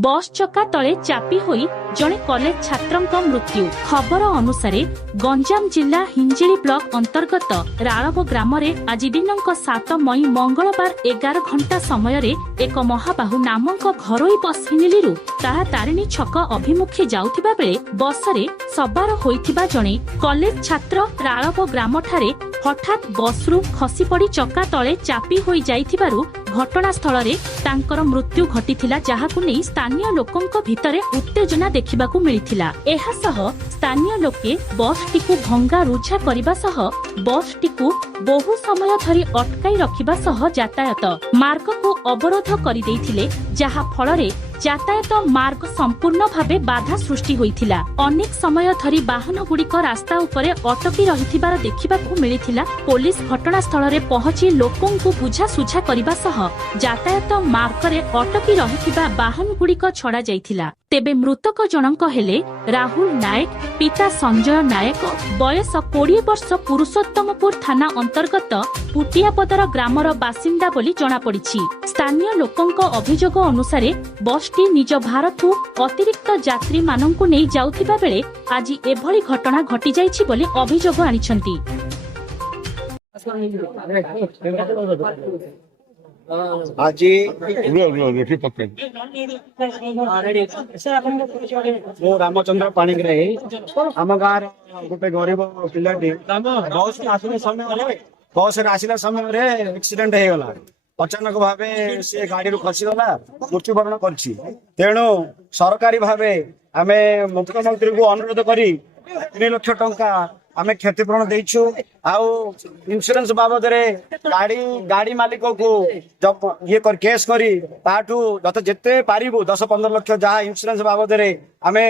बस चक्का तले चापी होई जणे कॉलेज छात्रंक मृत्यु। खबर अनुसार गंजाम जिला हिंजिली ब्लॉक अंतर्गत राळब ग्राम रे आज दिनांक 7 मई मंगलवार 11 घंटा समय रे एक महाबाहु नामक घरोई बस हिंजिलीरु तारा तारिणी छक अभिमुखे जाउथिबा बेले बस रे सवार होइथिबा जणे कॉलेज छात्र राळब ग्राम ठारे हठात बसरु खसी पड़ी चक्का तले चापी होई जाइथिबारु घटनास्थल रे तांकर मृत्यु घटिथिला, जाहाकु नै स्थानीय लोकंक भितरे उत्तेजना देखिबाकू मिलिथिला। एहा सह स्थानीय लोके बस टिकु भंगा रुझा करिबा सह बस टिकु बहु समय धरी अटकाई रखिबा सह यातायात मार्ग को अवरोध करि दैथिले, जाहा फଳରେ यातायात मार्ग संपूर्ण भावे बाधा सृष्टि होइथिला। अनेक समय धरी वाहन गुड़िक रास्ता उपरे अटकी रहिथिबार देखिबाकू मिलिथिला। पुलिस घटनास्थल रे पहुंची लोकंकु बुझा सुझा करिबा सह यातायात मार्ग रे अटकी रहिथिबा वाहन गुड़िक छड़ा जाइथिला। तेबे मृतक जनक हेले राहुल नायक, पिता संजय नायक, बयस 20 वर्ष, पुरुषोत्तमपुर थाना अंतर्गत पुटियापदर ग्रामर बासिंदा बोली जना पड़िछि। स्थानीय लोकंक अभियोग अनुसार बसटी निज भारतु अतिरिक्त यात्री माननकु नै जाउथिबा बेले आज एभली घटना घटी जाइछि बोली अभियोग आनिछन्ति। आज रामचंद्र पाणिग्राही आम गाँव गोटे गरीब पिलाटी बस आसला समय एक्सीडेंट हो गला। अचानक भाव से गाड़ी खसीगला, मृत्युवरण कर। तेणु सरकारी भाव आम मुख्यमंत्री को अनुरोध करी 3 लाख टंका आमे क्षतिपूरण देइछु। आउ इंश्योरेंस बाबद रे गाड़ी मालिक को जब ये कर केस करी ताठू जिते पारिबु 10-15 लाख जहाँ इंश्योरेंस बाबद रे आमे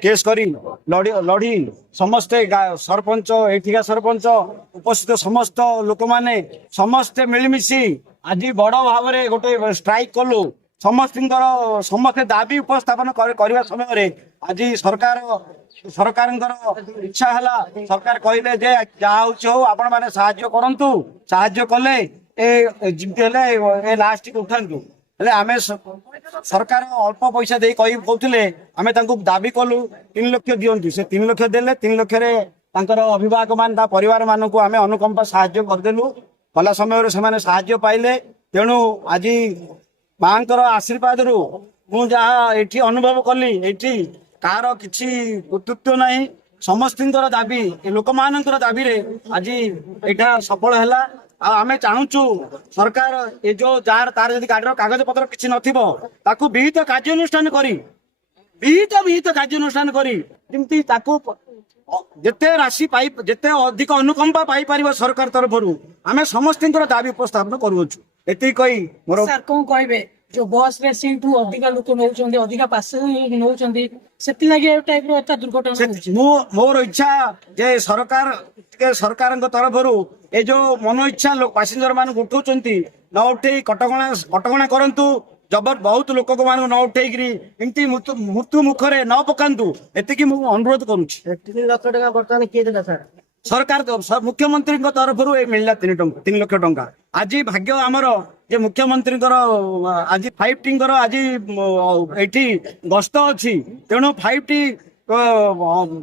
केस करी लड़ी समस्ते सरपंच एठिका सरपंच उपस्थित समस्त लोक माने समस्ते मिलमिशी आज बड़ भाव रे गोटे स्ट्राइक कलु। समस्ते दाबी उपस्थापन करने समय आज सरकार इच्छा है, सरकार कहले जे जहाँ हो आपण मैंने साहाय्य करंतु, साहाय्य कले ए लास्ट को उठांतु। आमे सरकार अल्प पैसा दे कहते आमे तांको दाबी कलु 3 लाख दियंतु। से 3 लाख देले, 3 लाख रे तांकर अभिभावक मान परिवार मान को आमे अनुकंपा साहाय्य करदेलु। कला समय से साहाय्य पाइले। तेणु आज मांकर आशीर्वाद रु मु जहाँ एठी अनुभव कली, एठी कार किछि कर्तृत्व नहीं, समस्त दाबी लोक मान दाबी रे आज एटा सफल है। आमे चाहूचु सरकार ये जो जार तार यदि गाड़ी कागज पत्र किछि नथिबो ताकू विहित कार्यानुष्ठान करी विहित कार्यानुष्ठान करी जेमती ताकू जेते राशि पाई जेते अधिक अनुकंपा पाई परिबो सरकार तरफरु आमे समस्त दाबी उपस्थापन करूछु। एति कही मोर सर कोन कहबे जो बस रे सीट अधिक लोक नौचंदी, अधिक पैसेंजर नौचंदी, सेति लागि ए टाइप रो एता दुर्घटना। मोर इच्छा जे सरकार तरफरु ए जो मन इच्छा लोक पैसेंजर मान उठाउचंती न उठे कटकणा करंतु। जबर बहुत लोक मान न उठेकरी एमती मृत्यु मुखरे न पकांतु। एतिकी मु अनुरोध करूछि। 3 लाख टका बर्तमान के देला सर? सरकार मुख्यमंत्री तरफ मिलला 3 लाख टंका। आज भाग्य आमर जे मुख्यमंत्री आज 5T आज एठी गस्त अच्छी। तेणु 5T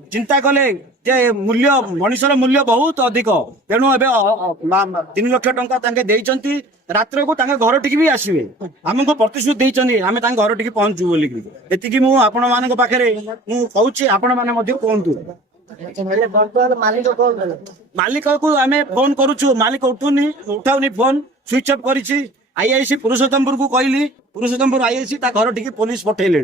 चिंता कले जे मूल्य मनुष्यर मूल्य बहुत अधिक। तेणु एवं 3 लाख टंका तांके देइचंती। रात्र को तांके घर टिकी भी आसीबे, हमको प्रतिश्रुति देइचंती आमे तांके घर टिकी पहुंचू बोली। एतिकी मु आपण मानक पाखरे मु कहूची, आपण माने मध्य कहंतु। मालिक को आमे फोन करूछु, मालिक उठाउनी फोन स्विच ऑफ करिछि। आईआईसी पुरुषोत्तमपुर को कहली, पुरुषोत्तमपुर आईआईसी ता घर टिकी पुलिस पठेले।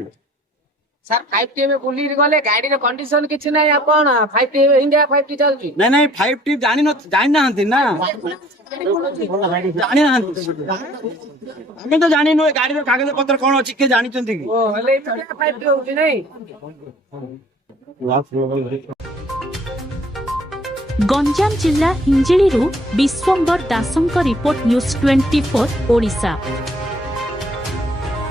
सर 5T में पुली गले गाड़ी रे कंडीशन किछ नै आपण 5T इंडिया 5T चलछि। नहीं 5T जानि नाहंती ना, जानि नाहंती। हमें तो जानि नो गाड़ी रे कागज पत्र कोन अछि के जानि चंती की। ओ हले 5T होछि नै। गंजाम जिला हिंजिलीरु विश्वम्बर दासंक रिपोर्ट न्यूज 24 ओडिशा।